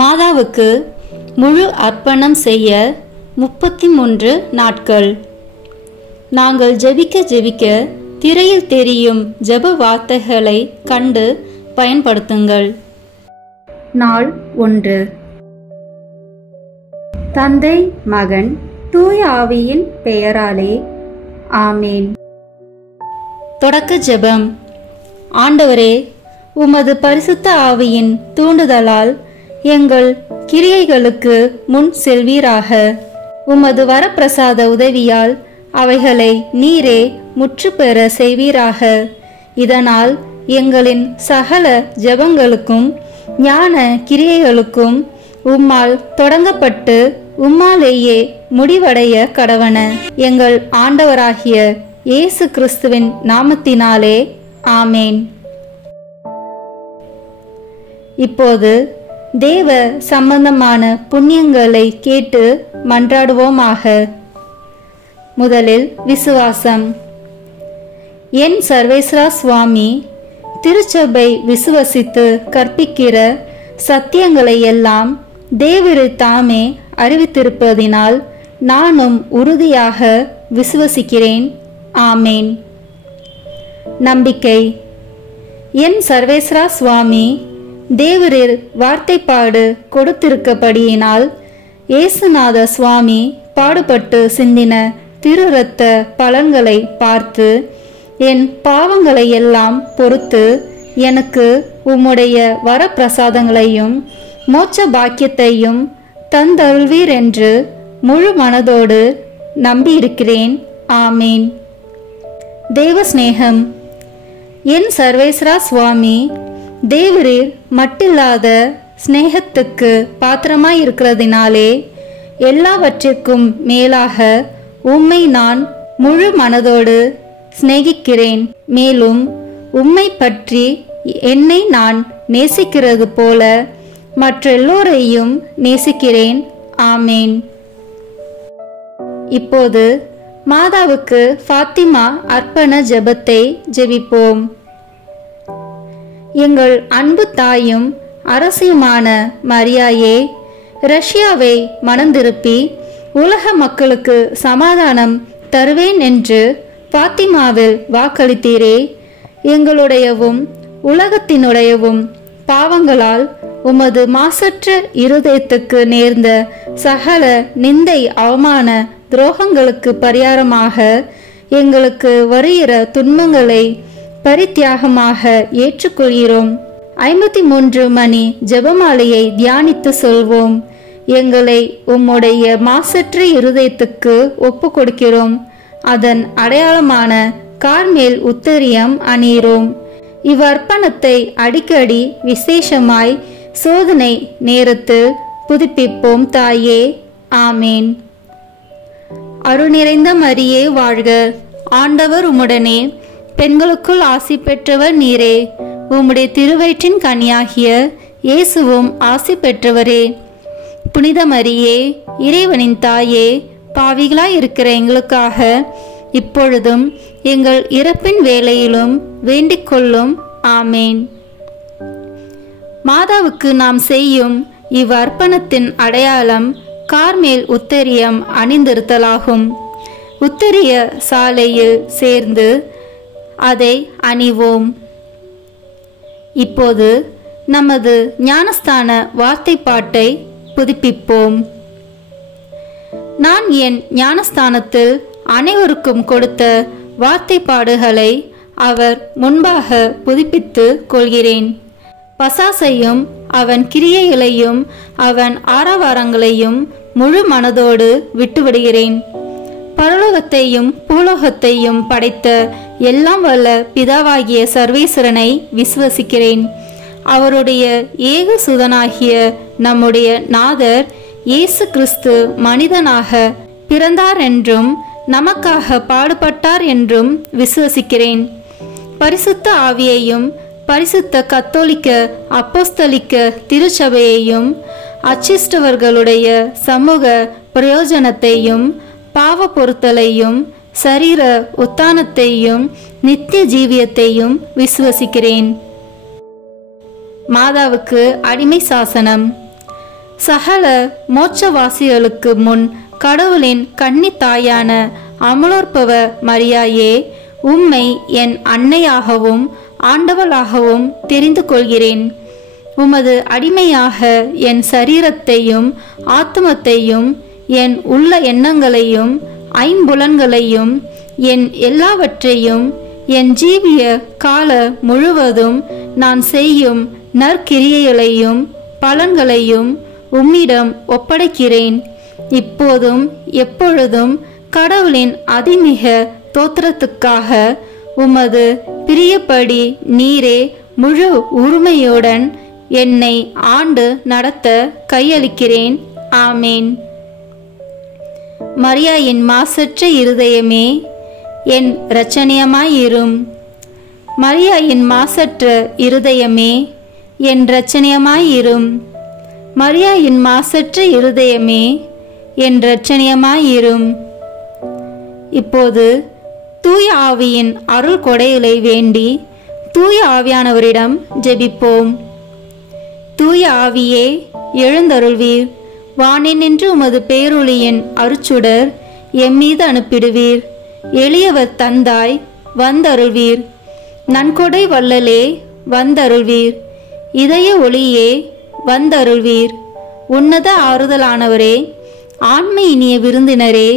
மாதாவுக்கு முழு அர்ப்பணம் செய்ய 33 நாட்கள். நாங்கள் ஜெபிக்க திரையில் தெரியும் ஜெப வார்த்தைகளை கண்டு பயன்படுத்துங்கள். நாள் 1. தந்தை, மகன், தூய ஆவியின் பெயராலே ஆமேன். தொடக்க ஜெபம். ஆண்டவரே, உமது பரிசுத்த ஆவியின் தூண்டுதலால் எங்கள் கிரியைகளுக்கு முன் செல்வீராக. உமது வரப்பிரசாத உதவியால் அவைகளை நீரே முற்று பெற செய்வீராக. இதனால் எங்களின் சகல ஜெபங்களுக்கும் ஞான கிரியைகளுக்கும் உம்மால் தொடங்கப்பட்டு உம்மாலேயே முடிவடைய கடவன. எங்கள் ஆண்டவராகிய இயேசு கிறிஸ்துவின் நாமத்தினாலே ஆமேன். இப்போது தேவ சம்பந்தமான புண்ணியங்களை கேட்டு மன்றாடுவோமாக. முதலில் விசுவாசம். என் சர்வேஸ்வரா சுவாமி, திருச்சபை விசுவசித்து கற்பிக்கிற சத்தியங்களை எல்லாம் தேவரு தாமே அறிவித்திருப்பதினால் நானும் உறுதியாக விசுவசிக்கிறேன். ஆமேன். நம்பிக்கை. என் சர்வேஸ்வரா சுவாமி, தேவரில் வார்த்தைப்பாடு கொடுத்திருக்கபடியினால் இயேசுநாத சுவாமி பாடுபட்டு சிந்தின திரு இரத்த பலன்களை பார்த்து என் பாவங்களை எல்லாம் பொறுத்து எனக்கு உம்முடைய வரப்பிரசாதங்களையும் மோட்ச பாக்கியத்தையும் தந்தருள்வீர் என்று முழு மனதோடு நம்பியிருக்கிறேன். ஆமேன். தேவ சிநேகம். என் சர்வேஸ்வரா சுவாமி, தேவரீர் மட்டில்லாத ஸ்நேகத்துக்கு பாத்திரமாயிருக்கிறதினாலே எல்லாவற்றிற்கும் மேலாக உம்மை நான் முழு மனதோடு சிநேகிக்கிறேன். மேலும் உம்மை பற்றி என்னை நான் நேசிக்கிறது போல மற்றெல்லோரையும் நேசிக்கிறேன். ஆமேன். இப்போது மாதாவுக்கு ஃபாத்திமா அர்ப்பண ஜெபத்தை ஜெபிப்போம். எங்கள் அன்பு தாயும் அரசியுமான மரியாயே, ரஷ்யாவை மனந்திருப்பி உலக மக்களுக்கு சமாதானம் தருவேன் என்று ஃபாத்திமாவில் வாக்களித்தீரே. எங்களுடையவும் உலகத்தினுடையவும் பாவங்களால் உமது மாசற்ற இருதயத்துக்கு நேர்ந்த சகல நிந்தை, அவமான, துரோகங்களுக்கு பரிகாரமாக எங்களுக்கு வருகிற துன்பங்களை பரித்தியாகமாக ஏற்றுக்கொள்கிறோம். 53 மணி ஜெபமாலையை தியானித்து சொல்வோம். எங்களை உம்முடைய மாசற்ற இருதயத்துக்கு ஒப்பு கொடுக்கிறோம். அதன் அடையாளமான கார்மேல் உத்தரியம் அணியிறோம். இவ்வர்ப்பணத்தை அடிக்கடி விசேஷமாய் சோதனை நேரத்தில் புதுப்பிப்போம் தாயே. ஆமேன். அருள் நிறைந்த மரியே வாழ்க. ஆண்டவர் உம்முடனே, பெண்களுக்குள் ஆசி பெற்றவர் நீரே. உம்முடைய திருவயிற்றின் கனியாகிய இயேசுவும் ஆசி பெற்றவரே. புனித மரியே, இறைவனின் தாயே, பாவிகளாய் இருக்கிற எங்களுக்காக இப்பொழுதும் எங்கள் இறப்பின் வேளையிலும் வேண்டிக் கொள்ளும். ஆமேன். மாதாவுக்கு நாம் செய்யும் இவ்வர்ப்பணத்தின் அடையாளம் கார்மேல் உத்தரியம் அணிந்திருத்தலாகும். உத்தரிய சாலையில் சேர்ந்து அதை அணிவோம். இப்போது நமது ஞானஸ்தான வார்த்தைப்பாட்டை புதுப்பிப்போம். நான் என் ஞானஸ்தானத்தில் அனைவருக்கும் கொடுத்த வார்த்தைப்பாடுகளை அவர் முன்பாக புதுப்பித்து கொள்கிறேன். பசாசையும் அவன் கிரியைகளையும் அவன் ஆரவாரங்களையும் முழு மனதோடு விட்டுவிடுகிறேன். பரலோகத்தையும் பூலோகத்தையும் படைத்த எல்லாம் வல்ல பிதாவாகிய சர்வேஸ்வரனை விசுவசிக்கிறேன். அவருடைய ஏக சுதனாகிய நம்முடைய நாதர் இயேசு கிறிஸ்து மனிதனாக பிறந்தார் என்றும் நமக்காக பாடுபட்டார் என்றும் விசுவசிக்கிறேன். பரிசுத்த ஆவியையும் பரிசுத்த கத்தோலிக்க அப்போஸ்தலிக்க திருச்சபையையும் அச்சிஷ்டவர்களுடைய சமூக பிரயோஜனத்தையும் பாவ பொறுத்தலையும் சரீர உத்தானத்தையும் நித்திய ஜீவியத்தையும் விசுவசிக்கிறேன். மாதாவுக்கு அடிமை சாசனம். சகல மோட்சவாசிகளுக்கு முன் கடவுளின் கன்னி தாயான அமலோற்பவ மரியாயே, உம்மை என் அன்னையாகவும் ஆண்டவளாகவும் தெரிந்து கொள்கிறேன். உமது அடிமையாக என் சரீரத்தையும் ஆத்மத்தையும் என் உள்ள எண்ணங்களையும் ஐம்புலன்களையும் என் எல்லாவற்றையும் என் ஜீவிய கால முழுவதும் நான் செய்யும் நற்கிரியைகளையும் பலன்களையும் உம்மிடம் ஒப்படைக்கிறேன். இப்போதும் எப்பொழுதும் கடவுளின் அதிமிக தோத்திரத்துக்காக உமது பிரியப்படி நீரே முழு உரிமையுடன் என்னை ஆண்டு நடத்த கையளிக்கிறேன். ஆமேன். மரியாயின் மாசற்ற இருதயமே, என் இரட்சணியமாயிரும். மரியாயின் மாசற்ற இருதயமே, என் இரட்சணியமாயிரும். மரியாயின் மாசற்ற இருதயமே, என் இரட்சணியமாயிரும். இப்போது தூய ஆவியின் அருள் கொடைகளை வேண்டி தூய ஆவியானவரிடம் ஜெபிப்போம். தூய ஆவியே, எழுந்தருள்வீர். வானினின்று உமது பேரொளியின் அருச்சுடர் எம்மீது அனுப்பிடுவீர். எளியவர் தந்தாய், வந்தருள்வீர். நன்கொடை வள்ளலே, வந்தருள்வீர். இதய ஒளியே, வந்தருள்வீர். உன்னத ஆறுதலானவரே, ஆண்மை இனிய விருந்தினரே,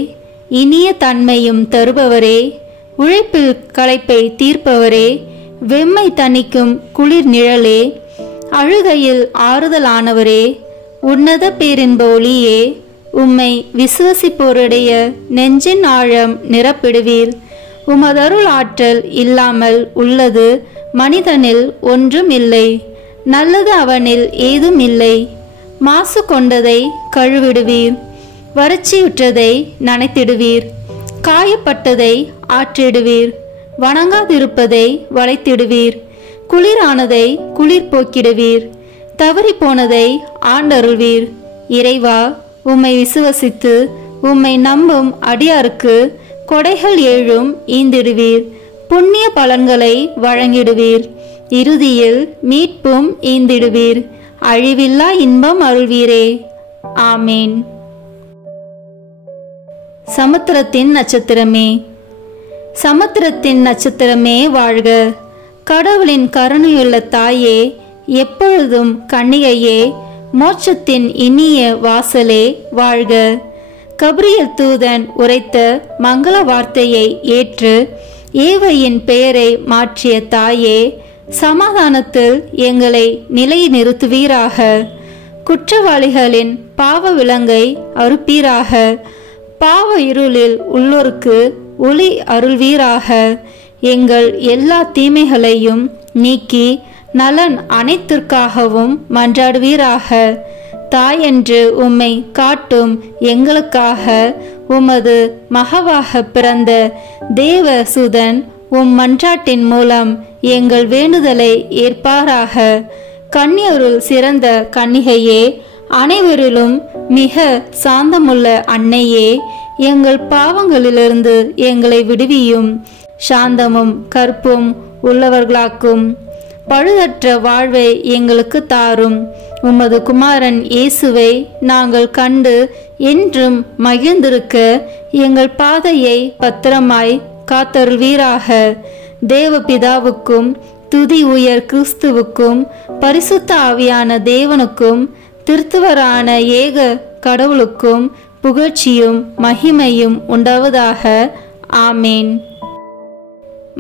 இனிய தன்மையும் தருபவரே, உழைப்பில் களைப்பை தீர்ப்பவரே, வெம்மை தணிக்கும் குளிர் நிழலே, அழுகையில் ஆறுதலானவரே, உன்னத பேரின்ப ஒளியே, உம்மை விசுவசிப்போருடைய நெஞ்சின் ஆழம் நிரப்பிடுவீர். உமதருள் ஆற்றல் இல்லாமல் உள்ளது மனிதனில் ஒன்றும் இல்லை. நல்லது அவனில் ஏதும் இல்லை. மாசு கொண்டதை கழுவிடுவீர். வறட்சியுற்றதை நனைத்திடுவீர். காயப்பட்டதை ஆற்றிடுவீர். வணங்காதிருப்பதை வளைத்திடுவீர். குளிரானதை குளிர் போக்கிடுவீர். தவறி போனதை ஆண்டருள்வீர். இறைவா, உம்மை விசுவசித்து உம்மை நம்பும் அடியாருக்கு கொடைகள் ஏழும் ஈந்திடுவீர். புண்ணிய பலன்களை வழங்கிடுவீர். இறுதியில் மீட்பும் ஈந்திடுவீர். அழிவில்லா இன்பம் அருள்வீரே. ஆமேன். சமுத்திரத்தின் நட்சத்திரமே, சமுத்திரத்தின் நட்சத்திரமே வாழ்க. கடவுளின் கருணையுள்ள தாயே, எப்பொழுதும் கன்னிகையே, மோட்சத்தின் இனிய வாசலே வாழ்க. கபிரியேல் தூதன் உரைத்த மங்கள வார்த்தையை ஏற்று ஏவையின் பெயரை மாற்றிய தாயே, சமாதானத்தில் எங்களை நிலைநிறுத்துவீராக. குற்றவாளிகளின் பாவ விலங்கை அறுப்பீராக. பாவ இருளில் உள்ளோருக்கு ஒளி அருள்வீராக. எங்கள் எல்லா தீமைகளையும் நீக்கி நலன் அனைத்திற்காகவும் மன்றாடுவீராக. தாயென்று உம்மை காட்டும் எங்களுக்காக உமது மகவாக பிறந்த தேவசுதன் உம் மன்றாட்டின் மூலம் எங்கள் வேண்டுதலை ஏற்பாராக. கன்னியருள் சிறந்த கன்னிகையே, அனைவரிலும் மிக சாந்தமுள்ள அன்னையே, எங்கள் பாவங்களிலிருந்து எங்களை விடுவியும். சாந்தமும் கற்பும் உள்ளவர்களாக்கும். பழுதற்ற வாழ்வை எங்களுக்கு தாரும். உமது குமாரன் இயேசுவை நாங்கள் கண்டு என்றும் மகிழ்ந்திருக்க எங்கள் பாதையை பத்திரமாய் காத்தருள்வீராக. தேவபிதாவுக்கும் துதி உயர் கிறிஸ்துவுக்கும் பரிசுத்த ஆவியான தேவனுக்கும் திருத்துவரான ஏக கடவுளுக்கும் புகழ்ச்சியும் மகிமையும் உண்டாவதாக. ஆமேன்.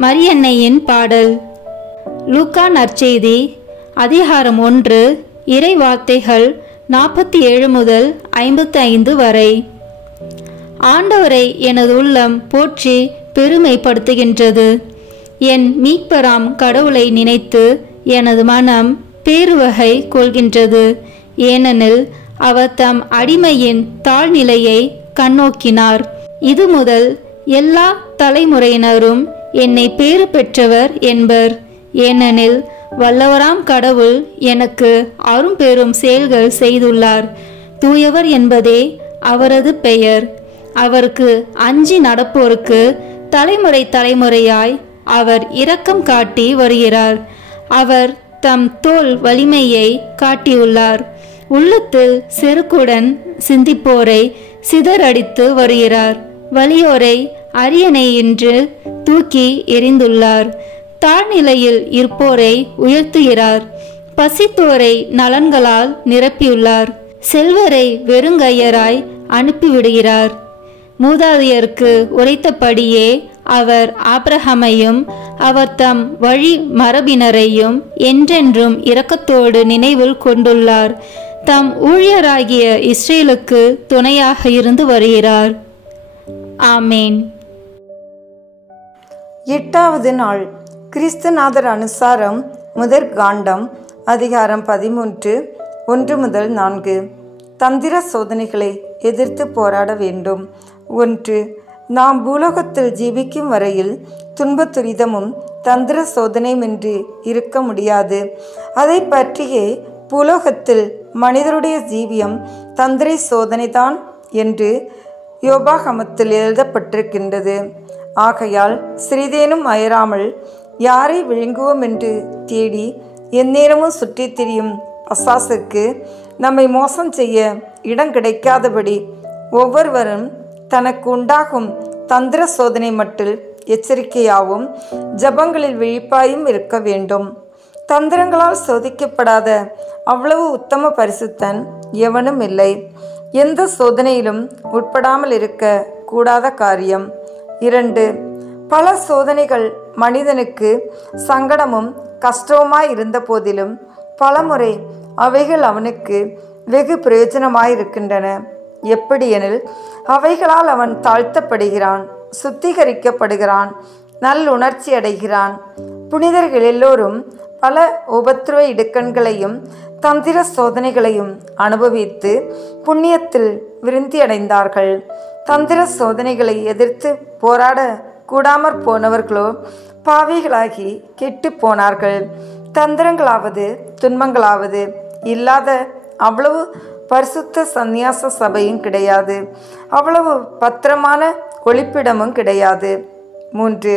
மரியன்னையின் பாடல். லூக்கா நற்செய்தி அதிகாரம் 1 இறை வார்த்தைகள் 47 முதல் 55 வரை. ஆண்டவரை எனது உள்ளம் போற்றி பெருமைப்படுத்துகின்றது. என் மீட்பராம் கடவுளை நினைத்து எனது மனம் பேருவகை கொள்கின்றது. ஏனெனில் அவர் தம் அடிமையின் தாழ்நிலையை கண்ணோக்கினார். இது முதல் எல்லா தலைமுறையினரும் என்னை பேறு பெற்றவர் என்பர். ஏனெனில் வல்லவராம் கடவுள் எனக்கு அரும்பெரும் செயல்கள் செய்துள்ளார். தூயவர் என்பதே அவரது பெயர். அவருக்கு அஞ்சி நடப்போருக்கு தலைமுறை தலைமுறையாய் அவர் இரக்கம் காட்டி வருகிறார். அவர் தம் தோள் வலிமையை காட்டியுள்ளார். உள்ளத்தில் செருக்குடன் சிந்திப்போரை சிதறடித்து வருகிறார். வலியோரை அரியணை என்று தூக்கி எறிந்துள்ளார். தாழ்நிலையில் இருப்போரை உயர்த்துகிறார். பசித்தோரை நலன்களால் நிரப்பியுள்ளார். செல்வரை வெறுங்கையராய் அனுப்பிவிடுகிறார். மூதாதையருக்கு உரைத்தபடியே அவர் ஆபிரகாமையும் அவர் தம் வழி மரபினரையும் என்றென்றும் இரக்கத்தோடு நினைவில் கொண்டுள்ளார். தம் ஊழியராகிய இஸ்ரேலுக்கு துணையாக இருந்து வருகிறார். ஆமேன். 8வது நாள். கிறிஸ்துநாதர் அனுசாரம் முதற் காண்டம் அதிகாரம் 13 1-4. தந்திர சோதனைகளை எதிர்த்து போராட வேண்டும். 1. நாம் பூலோகத்தில் ஜீவிக்கும் வரையில் துன்பத்துரிதமும் தந்திர சோதனையுமின்றி இருக்க முடியாது. அதை பற்றியே பூலோகத்தில் மனிதருடைய ஜீவியம் தந்திர சோதனைதான் என்று யோபாகமத்தில் எழுதப்பட்டிருக்கின்றது. ஆகையால் சிறிதேனும் அயராமல் யாரை விழுங்குவோம் என்று தேடி எந்நேரமும் சுற்றித் திரியும் அசாசுக்கு நம்மை மோசம் செய்ய இடம் கிடைக்காதபடி ஒவ்வொருவரும் தனக்கு உண்டாகும் தந்திர சோதனை மட்டில் எச்சரிக்கையாகவும் ஜபங்களில் விழிப்பாயும் இருக்க வேண்டும். தந்திரங்களால் சோதிக்கப்படாத அவ்வளவு உத்தம பரிசுத்தன் எவனும் இல்லை. எந்த சோதனையிலும் உட்படாமல் இருக்க கூடாத காரியம். 2. பல சோதனைகள் மனிதனுக்கு சங்கடமும் கஷ்டவுமாய் இருந்த போதிலும் பலமுறை அவைகள் அவனுக்கு வெகு பிரயோஜனமாயிருக்கின்றன. எப்படியெனில் அவைகளால் அவன் தாழ்த்தப்படுகிறான், சுத்திகரிக்கப்படுகிறான், நல்லுணர்ச்சி அடைகிறான். புனிதர்கள் எல்லோரும் பல உபத்திரவ இடுக்கண்களையும் தந்திர சோதனைகளையும் அனுபவித்து புண்ணியத்தில் விருத்தி அடைந்தார்கள். தந்திர சோதனைகளை எதிர்த்து போராட கூடாமற் போனவர்களோ பாவிகளாகி கெட்டு போனார்கள். தந்திரங்களாவது துன்பங்களாவது இல்லாத அவ்வளவு பரிசுத்த சந்நியாச சபையும் கிடையாது. அவ்வளவு பத்திரமான ஒளிப்பிடமும் கிடையாது. 3.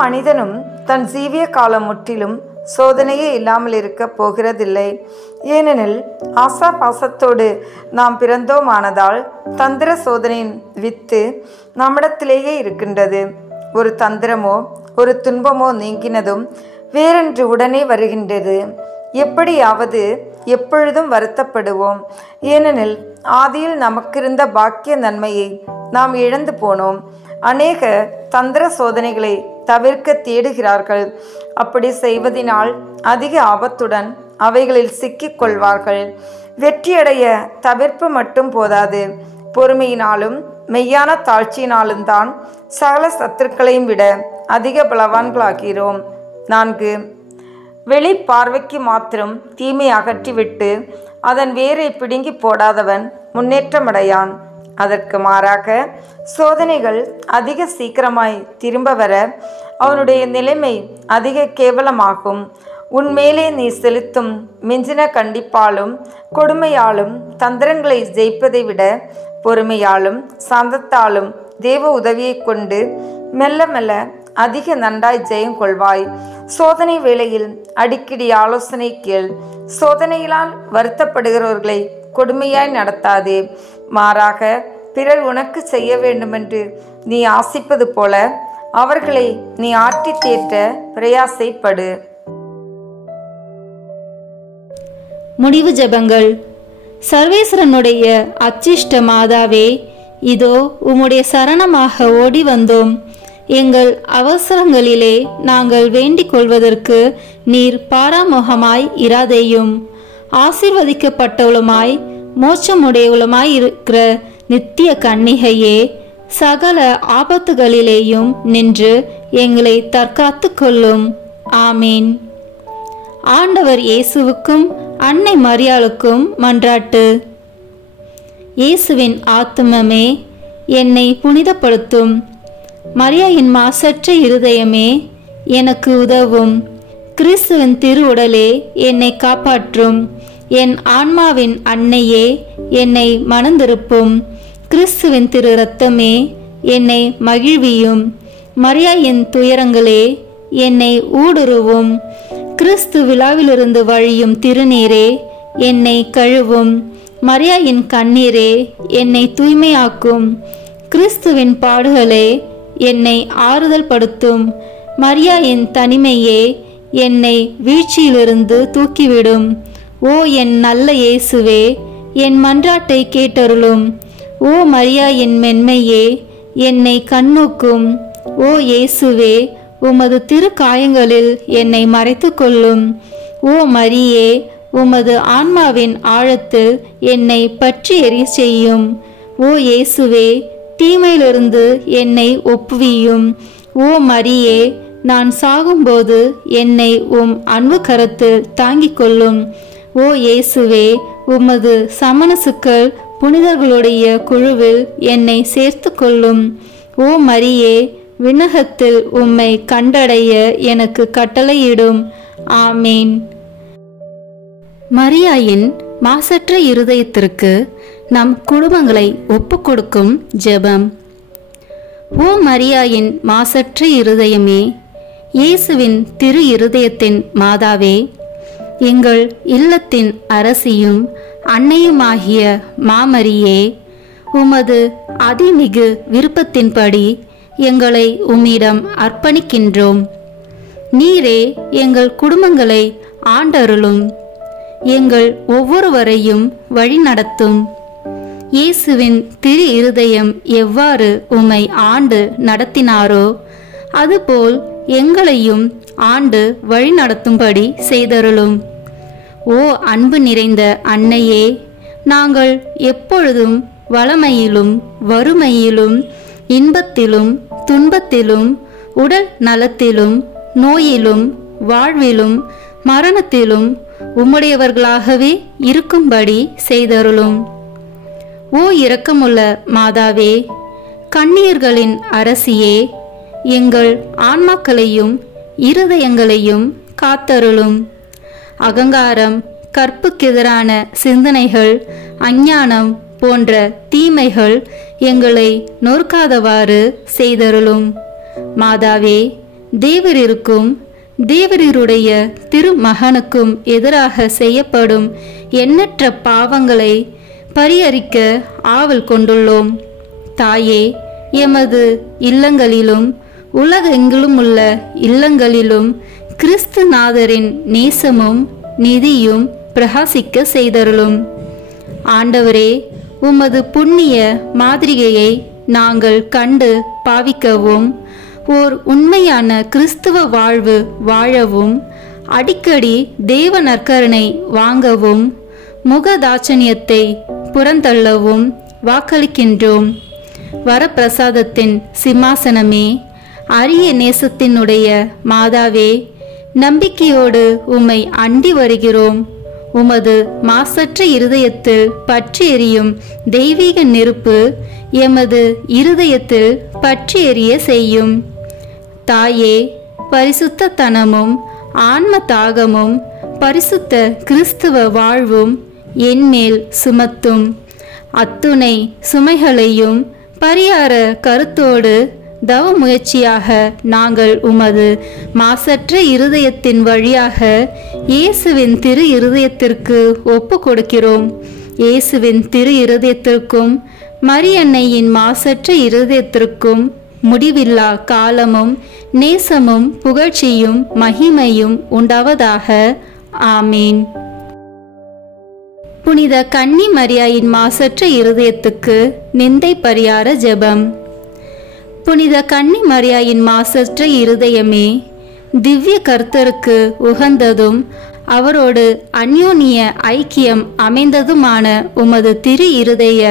மனிதனும் தன் ஜீவிய காலம் முற்றிலும் சோதனையே இல்லாமல் இருக்க போகிறதில்லை. ஏனெனில் ஆசா பாசத்தோடு நாம் பிறந்தோமானதால் தந்திர சோதனையின் வித்து நம்மிடத்திலேயே இருக்கின்றது. ஒரு தந்திரமோ ஒரு துன்பமோ நீங்கினதும் வேறென்று உடனே வருகின்றது. எப்படியாவது எப்பொழுதும் வருத்தப்படுவோம். ஏனெனில் ஆதியில் நமக்கிருந்த பாக்கிய நன்மையை நாம் இழந்து போனோம். அநேக தந்திர சோதனைகளை தவிர்க்க தேடுகிறார்கள். அப்படி செய்வதனால் அதிக ஆபத்துடன் அவைகளில் சிக்கிக் கொள்வார்கள். வெற்றியடைய தவிர்ப்பு மட்டும் போதாது, பொறுமையினாலும் மெய்யான தாழ்ச்சியினாலும் தான் சகல சத்துருக்களையும் விட அதிக பலவான்களாகிறோம். 4. வெளி பார்வைக்கு மாத்திரம் தீமை அகற்றிவிட்டு அதன் வேரை பிடுங்கி போடாதவன் முன்னேற்றமடையான். அதற்கு மாறாக சோதனைகள் அதிக சீக்கிரமாய் திரும்ப வர அவனுடைய நிலைமை அதிக கேவலமாகும். உன்மேலே நீ செலுத்தும் மிஞ்சின கண்டிப்பாலும் கொடுமையாலும் தந்திரங்களை ஜெயிப்பதை விட பொறுமையாலும் சாந்தத்தாலும் தேவ உதவியை கொண்டு மெல்ல மெல்ல அதிக நன்றாய் ஜெயம் கொள்வாய். சோதனை வேளையில் அடிக்கடி ஆலோசனை கேள். சோதனையினால் வருத்தப்படுகிறவர்களை கொடுமையாய் நடத்தாதே. மாறாக பிறர் உனக்கு செய்ய வேண்டுமென்று நீ ஆசிப்பது போல அவர்களை நீ ஆற்றி தேற்ற பிரயாசைப்படு. முடிவு ஜெபங்கள். சர்வேஸ்வரனுடைய அச்சிஷ்ட மாதாவே, இதோ உம்முடைய சரணமாக ஓடி வந்தோம். எங்கள் அவசரங்களிலே நாங்கள் வேண்டிக் கொள்வதற்கு நீர் பாராமுகமாய் இராதேயும். ஆசீர்வதிக்கப்பட்டவளுமாய் மோட்சமுடையவளுமாய் இருக்கிற நித்திய கன்னிகையே, சகல ஆபத்துகளிலேயும் நின்று எங்களை தற்காத்து கொள்ளும். ஆமீன். ஆண்டவர் இயேசுவுக்கும் அன்னை மரியாளுக்கும் மன்றாட்டு. இயேசுவின் ஆத்துமமே, என்னை புனிதப்படுத்தும். மரியாயின் மாசற்ற இருதயமே, எனக்கு உதவும். கிறிஸ்துவின் திரு உடலே, என்னை காப்பாற்றும். என் ஆன்மாவின் அன்னையே, என்னை மணந்திருப்பும். கிறிஸ்துவின் திரு இரத்தமே, என்னை மகிழ்வியும். மரியாயின் துயரங்களே, என்னை ஊடுருவும். கிறிஸ்து விழாவிலிருந்து வழியும் திருநீரே, என்னை கழுவும். மரியாயின் கண்ணீரே என்னை தூய்மையாக்கும். கிறிஸ்துவின் பாடுகளே என்னை ஆறுதல் படுத்தும். மரியாயின் தனிமையே என்னை வீழ்ச்சியிலிருந்து தூக்கிவிடும். ஓ என் நல்ல இயேசுவே, என் மன்றாட்டை கேட்டருளும். ஓ மரியாயின் மென்மையே என்னை கண்ணோக்கும். ஓ இயேசுவே, உமது திரு காயங்களில் என்னை மறைத்து கொள்ளும். ஓ மரியே, உமது ஆன்மாவின் ஆழத்தில் என்னை பற்றி எரிய செய்யும். ஓ இயேசுவே, தீமையிலிருந்து என்னை ஒப்புவியும். ஓ மரியே, நான் சாகும்போது என்னை உம் அன்பு கரத்தில் தாங்கிக் கொள்ளும். ஓ இயேசுவே, உமது சமணசுக்கள் புனிதர்களுடைய குழுவில் என்னை சேர்த்து கொள்ளும். ஓ மரியே, விண்ணகத்தில் உம்மை கண்டடைய எனக்கு கட்டளையிடும். ஆமீன். மரியாயின் மாசற்ற இருதயத்திற்கு நம் குடும்பங்களை ஒப்புக்கொடுக்கும் ஜெபம். ஓ மரியாயின் மாசற்ற இருதயமே, இயேசுவின் திரு இருதயத்தின் மாதாவே, எங்கள் இல்லத்தின் அரசியும் அன்னையுமாகிய மாமரியே, உமது அதிமிகு விருப்பத்தின்படி எங்களை உம்மிடம் அர்ப்பணிக்கின்றோம். நீரே எங்கள் குடும்பங்களை ஆண்டருளும். எங்கள் ஒவ்வொருவரையும் வழிநடத்தும். இயேசுவின் திரு இருதயம் எவ்வாறு உம்மை ஆண்டு நடத்தினாரோ அதுபோல் எங்களையும் ஆண்டு வழிநடத்தும்படி செய்தருளும். ஓ அன்பு நிறைந்த அன்னையே, நாங்கள் எப்பொழுதும் வளமையிலும் வறுமையிலும் இன்பத்திலும் துன்பத்திலும் உடல் நலத்திலும் நோயிலும் வாழ்விலும் மரணத்திலும் உம்முடையவர்களாகவே இருக்கும்படி செய்தருளும். ஓ இரக்கமுள்ள மாதாவே, கண்ணீர்களின் அரசியே, எங்கள் ஆன்மாக்களையும் இருதயங்களையும் காத்தருளும். அகங்காரம், கற்புக்கெதிரான சிந்தனைகள், அஞ்ஞானம் போன்ற தீமைகள் எங்களை நொறுக்காதவாறு செய்தருளும். மாதாவே, தேவரிருக்கும் தேவரீருடைய திருமகனுக்கும் எதிராக செய்யப்படும் எண்ணற்ற பாவங்களை பரிஹரிக்க ஆவல் கொண்டுள்ளோம். தாயே, எமது இல்லங்களிலும் உலகெங்கிலும் உள்ள இல்லங்களிலும் கிறிஸ்துநாதரின் நேசமும் நிதியும் பிரகாசிக்க செய்தருளும். ஆண்டவரே, உமது புண்ணிய மாதிரிகையை நாங்கள் கண்டு பாவிக்கவும், ஓர் உண்மையான கிறிஸ்துவ வாழ்வு வாழவும், அடிக்கடி தேவ நற்கருணை வாங்கவும், முகதாட்சணியத்தை புறந்தள்ளவும் வாக்களிக்கின்றோம். வரப்பிரசாதத்தின் சிம்மாசனமே, அரிய நேசத்தினுடைய மாதாவே, நம்பிக்கையோடு உம்மை அண்டி வருகிறோம். உமது மாசற்ற இருதயத்தில் பற்றி எரியும் தெய்வீக நெருப்பு எமது இருதயத்தில் பற்றி எரிய செய்யும். தாயே, பரிசுத்தத்தனமும் ஆன்ம தாகமும் பரிசுத்த கிறிஸ்துவ வாழ்வும் என்மேல் சுமத்தும். அத்துணை சுமைகளையும் பரிகார கருத்தோடு தவ முயற்சியாக நாங்கள் உமது மாசற்ற இருதயத்தின் வழியாக இயேசுவின் திரு இருதயத்திற்கு ஒப்பு கொடுக்கிறோம். இயேசுவின் திரு இருதயத்திற்கும் மரியன்னையின் மாசற்ற இருதயத்திற்கும் முடிவில்லா காலமும் நேசமும் புகழ்ச்சியும் மகிமையும் உண்டாவதாக. ஆமீன். புனித கன்னி மரியாயின் மாசற்ற இருதயத்துக்கு நிந்தை பரிகார ஜெபம். புனித கன்னி மரியாயின் மாசற்ற இருதயமே, திவ்ய கர்த்தருக்கு உகந்ததும் அவரோடு அந்யோன்ய ஐக்கியம் அமைந்ததுமான உமது திரு இருதய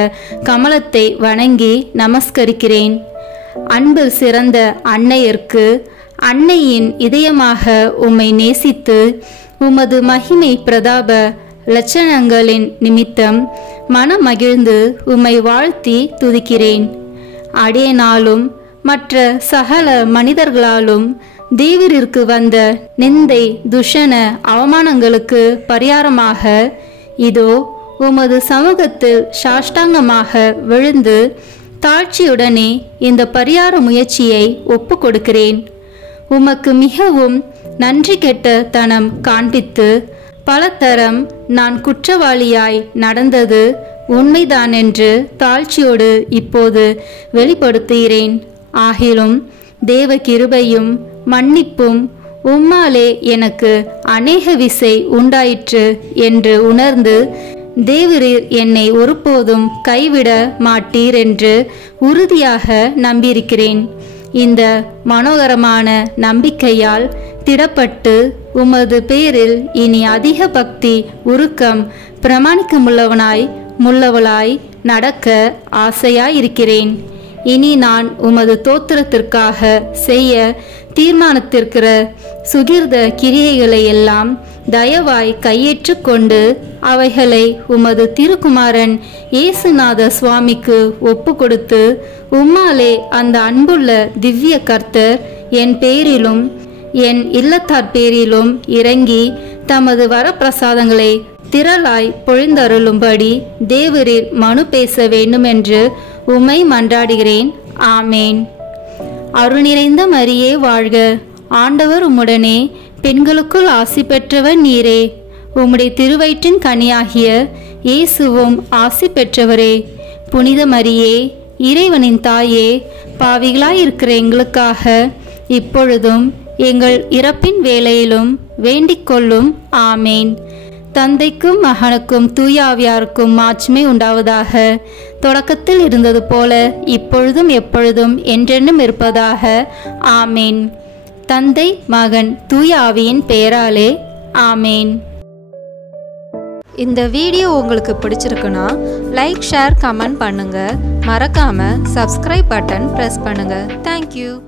கமலத்தை வணங்கி நமஸ்கரிக்கிறேன். அன்பில் சிறந்த அன்னையர்க்கு அன்னையின் இதயமாக உம்மை நேசித்து உமது மகிமை பிரதாப லட்சணங்களின் நிமித்தம் மனமகிழ்ந்து உம்மை வாழ்த்தி துதிக்கிறேன். அடியேனாலும் மற்ற சகல மனிதர்களாலும் தேவரிற்கு வந்த நிந்தை துஷண அவமானங்களுக்கு பரிகாரமாக இதோ உமது சமூகத்தில் சாஷ்டாங்கமாக விழுந்து தாழ்ச்சியுடனே இந்த பரிகார முயற்சியை ஒப்பு கொடுக்கிறேன். உமக்கு மிகவும் நன்றி கெட்ட தனம் காண்பித்து பல தரம் நான் குற்றவாளியாய் நடந்தது உண்மைதான் என்று தாழ்ச்சியோடு இப்போது வெளிப்படுத்துகிறேன். ஆகிலும் தேவ கிருபையும் மன்னிப்பும் உம்மாலே எனக்கு அநேக விசை உண்டாயிற்று என்று உணர்ந்து தேவரீர் என்னை ஒருபோதும் கைவிட மாட்டீர் என்று உறுதியாக நம்பியிருக்கிறேன். இந்த மனோகரமான நம்பிக்கையால் திடப்பட்டு உமது பேரில் இனி அதிக பக்தி உருக்கம் பிரமாணிக்கமுள்ளவளாய் நடக்க ஆசையாயிருக்கிறேன். இனி நான் உமது தோத்திரத்திற்காக செய்ய தீர்மானித்திருக்கிற சுகிர்த கிரியைகளை எல்லாம் தயவாய் கையேற்று கொண்டு அவைகளை உமது திருக்குமாரன் இயேசுநாத சுவாமிக்கு ஒப்பு கொடுத்து உம்மாலே அந்த அன்புள்ள திவ்ய கர்த்தர் என் பேரிலும் என் இல்லத்தார் பேரிலும் இறங்கி தமது வரப்பிரசாதங்களை திரளாய் பொழிந்தருளும்படி தேவரீர் மனு பேச வேண்டுமென்று உம்மை மன்றாடுகிறேன். ஆமேன். அருள் நிறைந்த மரியே வாழ்க, ஆண்டவர் உம்முடனே, பெண்களுக்குள் ஆசி பெற்றவர் நீரே. உம்முடைய திருவயிற்றின் கனியாகிய இயேசுவும் ஆசி பெற்றவரே. புனித மரியே, இறைவனின் தாயே, பாவிகளாயிருக்கிற எங்களுக்காக இப்பொழுதும் எங்கள் இறப்பின் வேளையிலும் வேண்டிக் கொள்ளும். ஆமேன். தந்தைக்கும் மகனுக்கும் தூயாவியாருக்கும் மாட்சிமை உண்டாவதாக. தொடக்கத்தில் இருந்தது போல இப்பொழுதும் எப்பொழுதும் என்றென்றும் இருப்பதாக. ஆமேன். தந்தை மகன் தூய ஆவியின் பெயராலே. ஆமேன். இந்த வீடியோ உங்களுக்கு பிடிச்சிருக்குன்னா லைக், ஷேர், கமெண்ட் பண்ணுங்க. மறக்காம சப்ஸ்கிரைப் பட்டன் பிரஸ் பண்ணுங்க. தேங்க்யூ.